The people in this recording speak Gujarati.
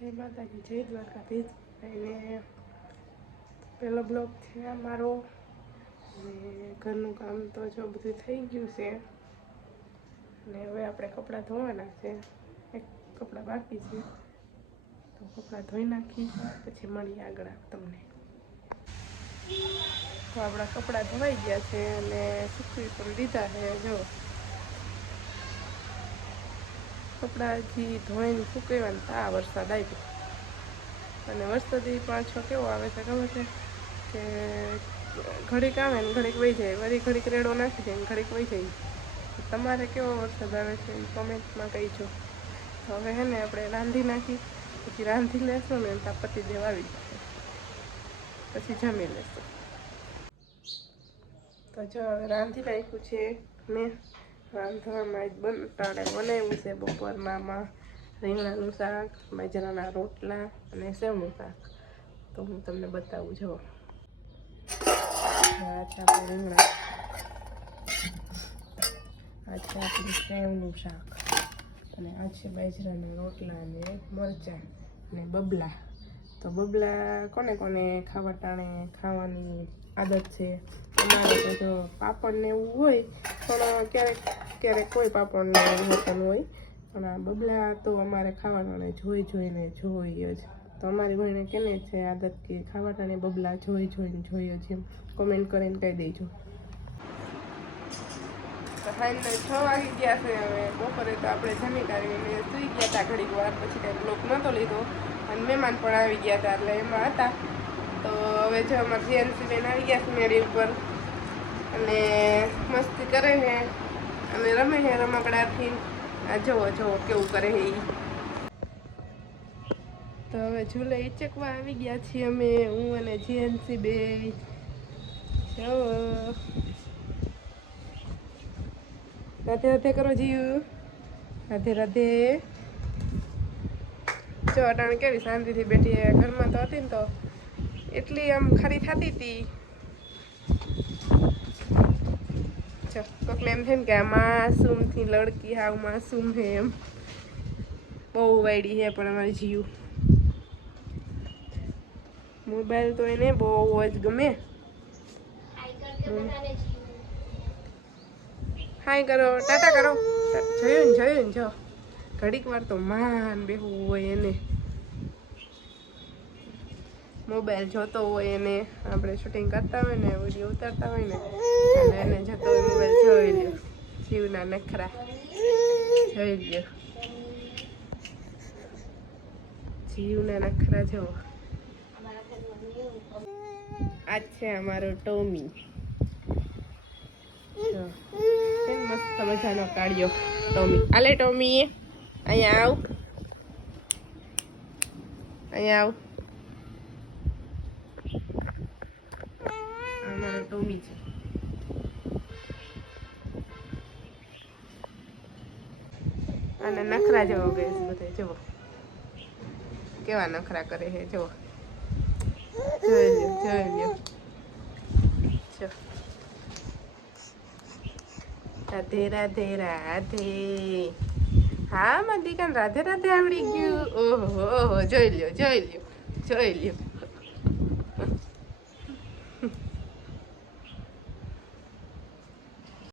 જય માતાજી, જય દ્વારકાધીશ. એને પહેલો બ્લોગ છે અમારો. અને ઘરનું કામ તો જો બધું થઈ ગયું છે. અને હવે આપણે કપડાં ધોવાના છે. એક કપડાં બાકી છે, તો કપડાં ધોઈ નાખી પછી મળીએ આગળ તમને. તો આપણા કપડાં ધોવાઈ ગયા છે અને સૂકવી પણ દીધા છે. જો કપડાં હજી ધોઈને સૂકવવાનું આ વરસાદ આવ્યો. અને વરસાદી પાછો કેવો આવે છે ખબર છે કે ઘડીક આવે ને ઘડીક વહી જાય, વળી ઘડીક રેડો નાખી જાય ને ઘડીક વહી જાય. તમારે કેવો વરસાદ આવે છે એ કોમેન્ટમાં કહીજો. તો હવે હે ને આપણે રાંધી નાખી, પછી રાંધી લેશું ને ત્યાં પતિ દેવ આવી જશે, પછી જમી લેશું. તો જો હવે રાંધી નાખ્યું છે મેં. રાંધવામાં ટાણે બનાવ્યું છે બપોરનામાં રીંગણાનું શાક, બાજરાના રોટલા અને સેવનું શાક. તો હું તમને બતાવું. જો આ છે આપણે રીંગણા, આ છે આપણું સેવનું શાક, અને આ છે બાજરાના રોટલા અને મરચાં અને બબલા. તો બબલા કોને કોને ખાવા ટાણે ખાવાની આદત છે? અમારે તો જો પાપડ ને એવું હોય, પણ ક્યારેક ક્યારેક કોઈ પાપડ ને એવું હોતું હોય, પણ આ બબલા તો અમારે ખાવા ટાણે જોઈને જોઈએ જ. તો અમારી ભાઈને કેને છે આદત કે ખાવા ટાણે બબલા જોઈને જોઈએ જ. એમ કોમેન્ટ કરીને કહી દેજો. તો ફાઇનલ 6 વાગી ગયા છે. હવે બપોરે તો આપણે જમી કાઢીને સૂઈ ગયા હતા ઘડીક વાર, પછી કાંઈ બ્લોક નહોતો લીધો. અને મહેમાન પણ આવી ગયા હતા એટલે એમાં હતા. તો હવે જો અમારે જીએનસી બેન આવી ગયા છે મેળી ઉપર, અને મસ્તી કરે છે અને રમે છે રમકડાથી. આ જોવો કેવું કરે છે એ. તો હવે ઝૂલે ઈચકવા આવી ગયા છીએ અમે, હું અને જીએનસી બે. જો રાધે રાધે કરો જીવ, રાધે રાધે. જો અટાણે કેવી શાંતિથી બેઠી. ઘરમાં તો હતી ને તો એટલી આમ ખરી થતી હતી. જો કોકને એમ થાય ને કે આ માસૂમથી લડકી હાવ માસૂમ હે એમ. બહુ વાયડી છે પણ અમારી જીવ. મોબાઈલ તો એને બહુ જ ગમે. હાય કરો, ટાટા કરો. જોયું ને જો ઘડીક વાર તો માન બેહવું હોય એને. મોબાઈલ જોતો હોય એને, આપણે શૂટિંગ કરતા હોય ને, વિડીયો ઉતારતા હોય ને, અને એને જતો હોય મોબાઈલ. જોઈ લ્યો જીવના નખરા, જોઈ લ્યો જીવના નખરા. જો આ છે અમારો ટોમી. મસ્ત મજાનો કાઢ્યો ટોમી. આલે ટોમી, અહીંયા આવ, અહીંયા આવ. અમારો ટોમી છે. અને નખરા જેવો ગેસ બધે જુઓ કેવા નખરા કરે છે. જુઓ, જોઈ લ્યો. રાધે રાધે રાધે. હા મારી દીકરાને રાધે રાધે આવડી ગયું. ઓહો જોઈ લ્યો.